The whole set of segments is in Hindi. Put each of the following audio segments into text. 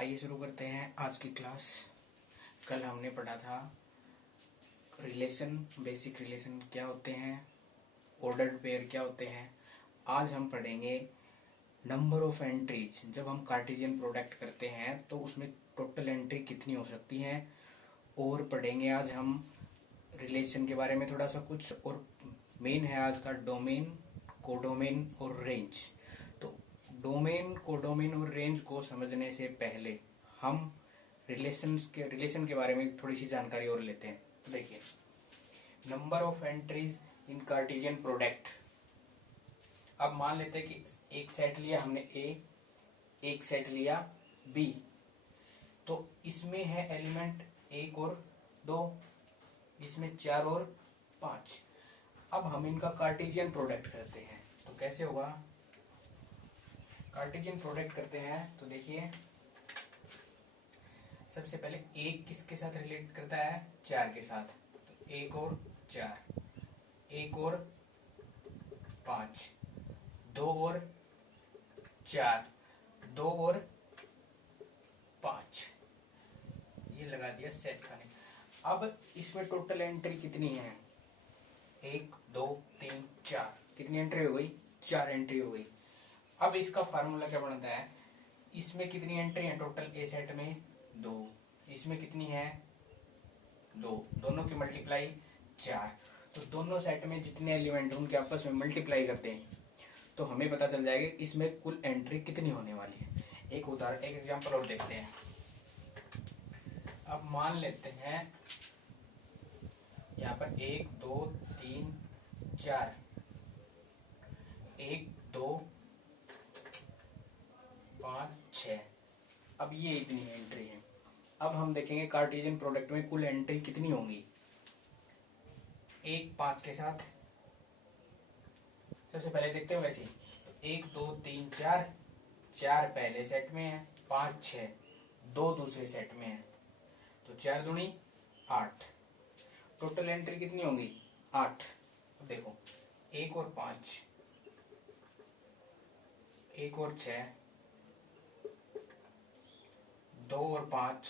आइए शुरू करते हैं आज की क्लास। कल हमने पढ़ा था रिलेशन, बेसिक रिलेशन क्या होते हैं, ऑर्डर्ड पेयर क्या होते हैं। आज हम पढ़ेंगे नंबर ऑफ एंट्रीज। जब हम कार्टेशियन प्रोडक्ट करते हैं तो उसमें टोटल एंट्री कितनी हो सकती हैं। और पढ़ेंगे आज हम रिलेशन के बारे में थोड़ा सा कुछ, और मेन है आज का डोमेन, कोडोमेन और रेंज। तो डोमेन, कोडोमेन और रेंज को समझने से पहले हम रिलेशन के बारे में थोड़ी सी जानकारी और लेते हैं। तो देखिए, number of entries in Cartesian product. अब मान लेते हैं कि एक सेट लिया हमने ए, एक सेट लिया बी, तो इसमें है एलिमेंट 1 और 2, इसमें 4 और 5। अब हम इनका कार्टेशियन प्रोडक्ट करते हैं तो कैसे होगा। कार्टेशियन प्रोडक्ट करते हैं तो देखिए, सबसे पहले एक किसके साथ रिलेट करता है, 4 के साथ। तो 1 और 4, 1 और 5, 2 और 4, 2 और 5, ये लगा दिया सेट खाने। अब इसमें टोटल एंट्री कितनी है, 1 2 3 4, कितनी एंट्री हो गई, 4 एंट्री हो गई। अब इसका फार्मूला क्या बनता है, इसमें कितनी एंट्री है टोटल, ए सेट में 2, इसमें कितनी है 2, दोनों की मल्टीप्लाई 4। तो दोनों सेट में जितने एलिमेंट उनके आपस में मल्टीप्लाई करते हैं तो हमें पता चल जाएगा इसमें कुल एंट्री कितनी होने वाली है। एक उदाहरण, एक एग्जांपल और देखते हैं। अब मान लेते हैं यहाँ पर 1 2 3 4, 1 2 5 6। अब ये इतनी एंट्री है। अब हम देखेंगे कार्टेशियन प्रोडक्ट में कुल एंट्री कितनी होंगी। 1 5 के साथ सबसे पहले देखते हैं वैसे ही। तो 1 2 3 4, 4 पहले सेट में है, 5 6, 2 दूसरे सेट में है, तो 4 दूनी 8। टोटल एंट्री कितनी होंगी 8। अब देखो 1 और 5, 1 और 6, 2 और 5,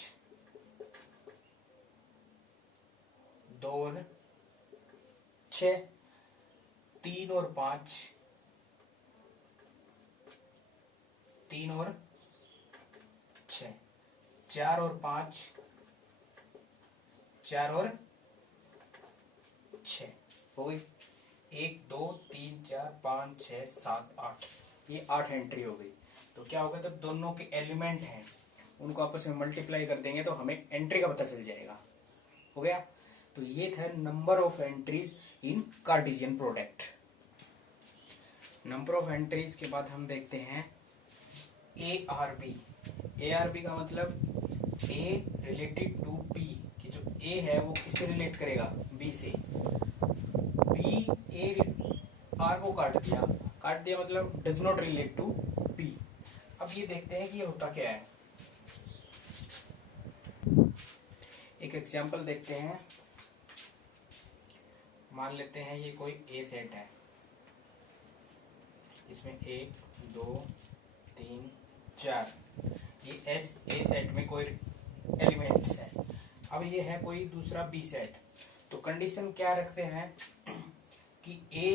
2 और 6, 3 और 5, 3 और 6, 4 और 5, 4 और 6 हो गई। 1 2 3 4 5 6 7 8, ये 8 एंट्री हो गई। तो क्या होगा, तो दोनों के एलिमेंट हैं उनको आपस में मल्टीप्लाई कर देंगे तो हमें एंट्री का पता चल जाएगा। हो गया। तो ये था number of entries in Cartesian product. Number of entries के बाद हम देखते हैं ARB। ARB का मतलब A रिलेटेड टू B, कि जो A है वो किससे रिलेट करेगा, B से। B A R को काट दिया मतलब does not relate to B। अब ये देखते हैं कि ये होता क्या है। एक एग्जांपल देखते हैं। मान लेते हैं ये कोई A सेट है, इसमें 1 2 3 4, ये A सेट में कोई एलिमेंट्स है। अब ये है कोई दूसरा B सेट। तो कंडीशन क्या रखते हैं कि A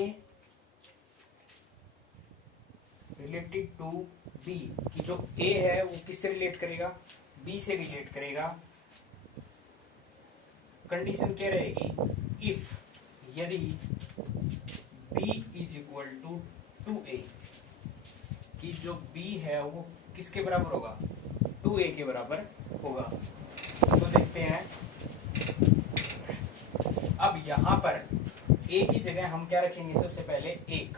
रिलेटेड टू B, कि जो A है वो किससे रिलेट करेगा, B से रिलेट करेगा। कंडीशन क्या रहेगी, इफ, यदि B is equal to 2A, कि जो B है वो किसके बराबर होगा, 2A के बराबर होगा। तो देखते हैं, अब यहां पर A की जगह हम क्या रखेंगे, सबसे पहले 1।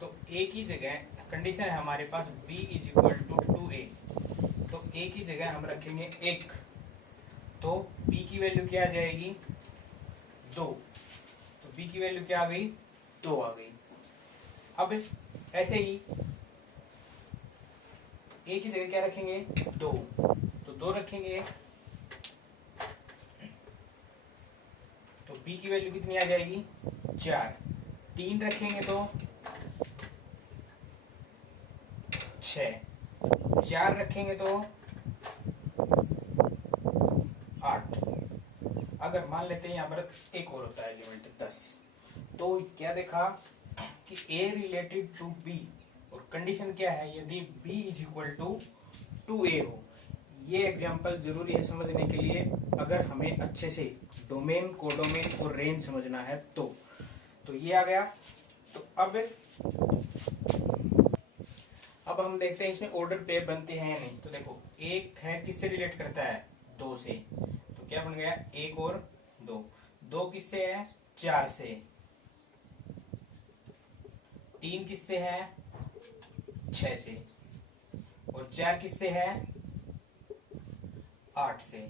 तो A की जगह कंडीशन है हमारे पास B is equal to 2A, तो A की जगह हम रखेंगे 1। तो B की वैल्यू क्या आ जाएगी, 2। तो B की वैल्यू क्या आ गई, 2 आ गई। अब ऐसे ही A की जगह क्या रखेंगे, 2, तो 2 रखेंगे। तो B की वैल्यू कितनी आ जाएगी, 4। 3 रखेंगे तो 6, 4 रखेंगे तो 8। अगर मान लेते हैं यहाँ पर एक और होता है एलिमेंट 10, तो क्या देखा कि A रिलेटेड टू B, और कंडीशन क्या है, यदि B is equal to A हो। ये एग्जांपल जरूरी है समझने के लिए, अगर हमें अच्छे से डोमेन, कोडोमेन और रेंज समझना है तो ये आ गया। तो अब हम देखते हैं इसमें ऑर्डर पेयर बनते हैं या नहीं। तो देखो, एक है किससे रिलेट करता है, 2 से, तो क्या बन गया, 1 और 2। 2 किससे है, 4 से। 3 किससे है, 6 से। और 4 किससे है, 8 से।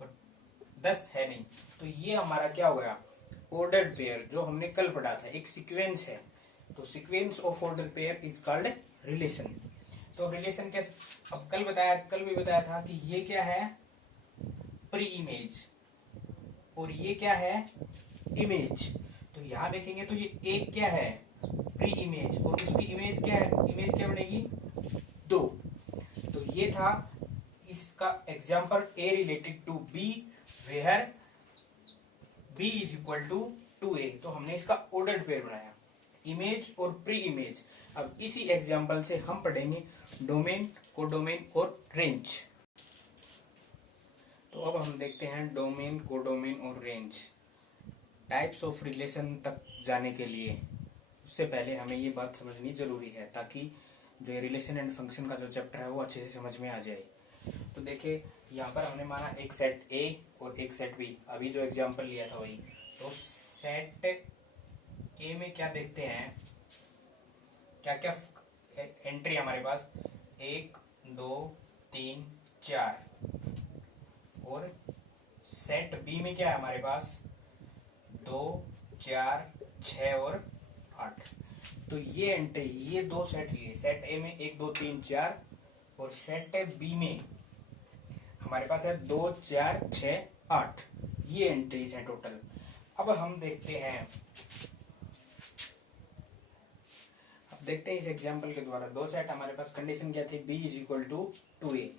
और 10 है नहीं। तो ये हमारा क्या हो गया, ऑर्डर्ड पेयर, जो हमने कल पढ़ा था, एक सीक्वेंस है। तो sequence of order pair is called relation. तो रिलेशन कैसे, अब कल भी बताया था कि ये क्या है, प्री इमेज, और ये क्या है, इमेज। तो यहां देखेंगे तो ये एक क्या है, प्री इमेज, और उसकी इमेज क्या है, इमेज क्या बनेगी, 2। तो ये था इसका example, A related to B where B is equal to A. तो हमने इसका ऑर्डर्ड पेयर बनाया, इमेज और प्री इमेज। अब इसी एग्जाम्पल से हम पढ़ेंगे डोमेन, कोडोमेन और रेंज। तो अब हम देखते हैं डोमेन, कोडोमेन और रेंज। टाइप्स ऑफ रिलेशन तक जाने के लिए उससे पहले हमें ये बात समझनी जरूरी है, ताकि जो ये रिलेशन एंड फंक्शन का जो चैप्टर है वो अच्छे से समझ में आ जाए। तो देखिए, यहाँ पर हमने माना एक सेट ए और एक सेट बी, अभी जो एग्जाम्पल लिया था वही। तो सेट ए में क्या देखते हैं, क्या क्या एंट्री हमारे पास, 1 2 3 4। और सेट बी में क्या है हमारे पास, 2 4 6 और 8। तो ये एंट्री, ये दो सेट लिए, सेट ए में 1 2 3 4, और सेट बी में हमारे पास है 2 4 6 8। ये एंट्रीज हैं टोटल। अब हम देखते हैं इस एग्जांपल के द्वारा, दो सेट हमारे पास, कंडीशन क्या थी, b इज इक्वल टू ए।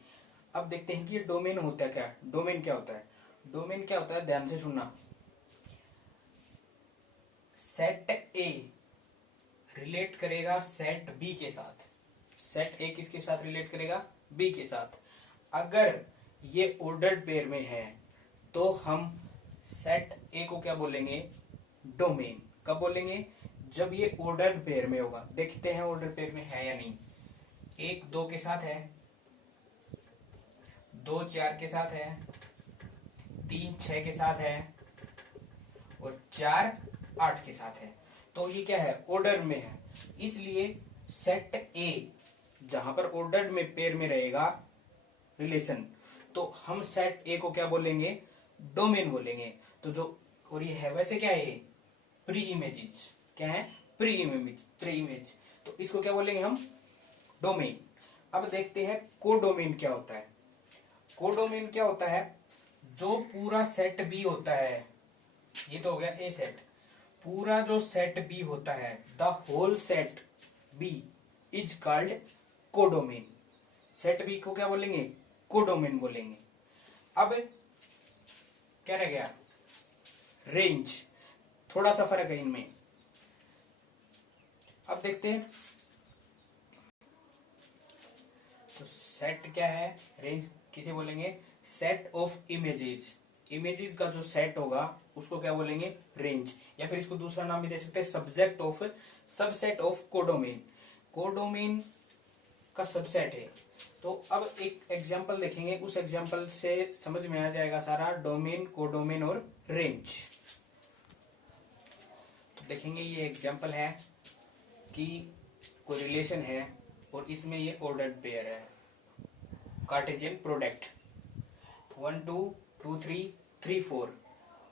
अब देखते हैं कि ये डोमेन होता है क्या, डोमेन क्या होता है। डोमेन क्या होता है, ध्यान से सुनना। सेट ए रिलेट करेगा सेट बी के साथ, सेट ए किसके साथ रिलेट करेगा, बी के साथ। अगर ये ऑर्डर्ड पेयर में है तो हम सेट ए को क्या बोलेंगे, डोमेन। कब बोलेंगे, जब ये ऑर्डर्ड पेयर में होगा। देखते हैं ऑर्डर पेयर में है या नहीं। 1 2 के साथ है, 2 4 के साथ है, 3 6 के साथ है, और 4 8 के साथ है। तो ये क्या है, ऑर्डर में है। इसलिए सेट ए जहां पर ऑर्डर्ड में पेयर में रहेगा रिलेशन, तो हम सेट ए को क्या बोलेंगे, डोमेन बोलेंगे। तो जो, और ये है वैसे क्या है, प्री इमेजेस, क्या है, प्री इमेज। तो इसको क्या बोलेंगे हम, डोमेन। अब देखते हैं कोडोमेन क्या होता है। कोडोमेन क्या होता है, जो पूरा सेट बी होता है, ये तो हो गया ए सेट, पूरा जो सेट बी होता है, the whole set B is called codomain. Set B को क्या बोलेंगे, कोडोमेन बोलेंगे। अब क्या रह गया, रेंज, थोड़ा सा फर्क है इनमें। अब देखते हैं, तो सेट क्या है, रेंज किसे बोलेंगे, सेट ऑफ इमेजेस। इमेजेस का जो सेट होगा उसको क्या बोलेंगे, रेंज। या फिर इसको दूसरा नाम भी दे सकते हैं, सबसेट ऑफ कोडोमेन। कोडोमेन का सबसेट है। तो अब एक एग्जांपल देखेंगे, उस एग्जांपल से समझ में आ जाएगा सारा डोमेन, कोडोमेन और रेंज। तो देखेंगे, ये एग्जांपल है कि कोई रिलेशन है और इसमें ये ऑर्डर्ड पेयर है, कार्टेशियन प्रोडक्ट 1 2 2 3 3 4।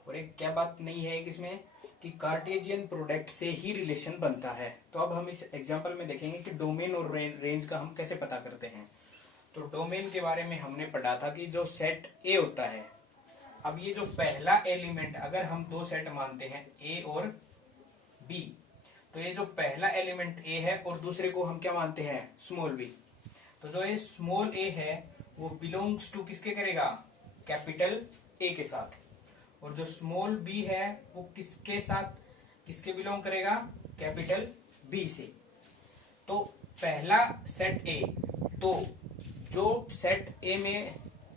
और एक क्या बात नहीं है कि इसमें कि कार्टेशियन प्रोडक्ट से ही रिलेशन बनता है। तो अब हम इस एग्जांपल में देखेंगे कि डोमेन और रेंज का हम कैसे पता करते हैं। तो डोमेन के बारे में हमने पढ़ा था कि जो सेट ए होता है, अब ये जो पहला एलिमेंट, अगर हम दो सेट मानते हैं ए और बी, तो ये जो पहला एलिमेंट ए है और दूसरे को हम क्या मानते हैं, स्मॉल बी। तो जो ये स्मॉल ए है वो बिलोंग्स टू किसके करेगा, कैपिटल ए के साथ, और जो स्मॉल बी है वो किसके साथ, किसके बिलोंग करेगा, कैपिटल बी से। तो पहला सेट ए, तो जो सेट ए में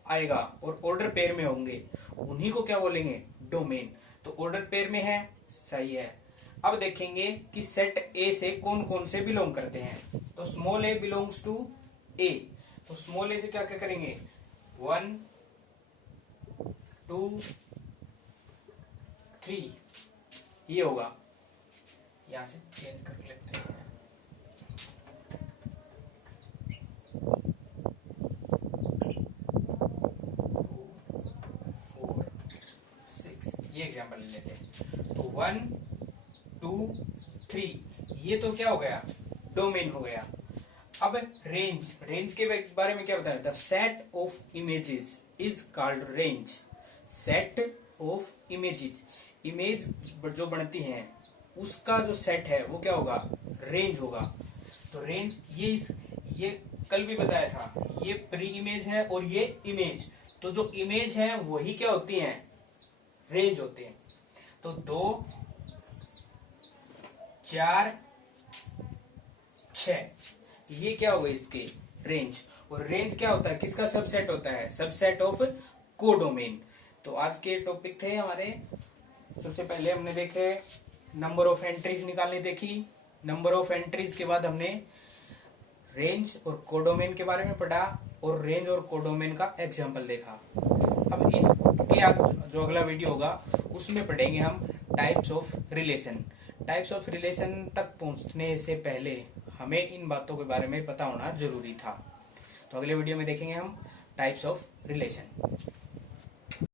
आएगा और ऑर्डर पेयर में होंगे उन्हीं को क्या बोलेंगे, डोमेन। तो ऑर्डर पेयर में है, सही है। अब देखेंगे कि सेट ए से कौन कौन से बिलोंग करते हैं। तो small A belongs to A, तो स्मॉल ए से क्या क्या करेंगे, 1 2 3 ये होगा। यहां से चेंज कर लेते हैं, 4 6 ये एग्जांपल ले लेते हैं। तो 1 2 3 ये तो क्या हो गया, डोमेन हो गया। अब रेंज, रेंज के बारे में क्या बताया, the set of images is called range. Set of images, image जो बनती हैं उसका जो सेट है वो क्या होगा, रेंज होगा। तो रेंज ये कल भी बताया था, ये प्री इमेज है और ये इमेज, तो जो इमेज है वही क्या होती हैं, रेंज होते हैं। तो 2 4 6 ये क्या होगा, इसके रेंज। और रेंज क्या होता है, किसका सबसेट होता है, सबसेट ऑफ कोडोमेन। तो आज के टॉपिक थे हमारे, सबसे पहले हमने देखे नंबर ऑफ एंट्रीज निकालनी देखी, नंबर ऑफ एंट्रीज के बाद हमने रेंज और कोडोमेन के बारे में पढ़ा और रेंज और कोडोमेन का एग्जाम्पल देखा। अब इसके जो अगला वीडियो होगा उसमें पढ़ेंगे हम types of relation. Types of relation तक पहुंचने से पहले हमें इन बातों के बारे में पता होना जरूरी था। तो अगले वीडियो में देखेंगे हम टाइप्स ऑफ रिलेशन।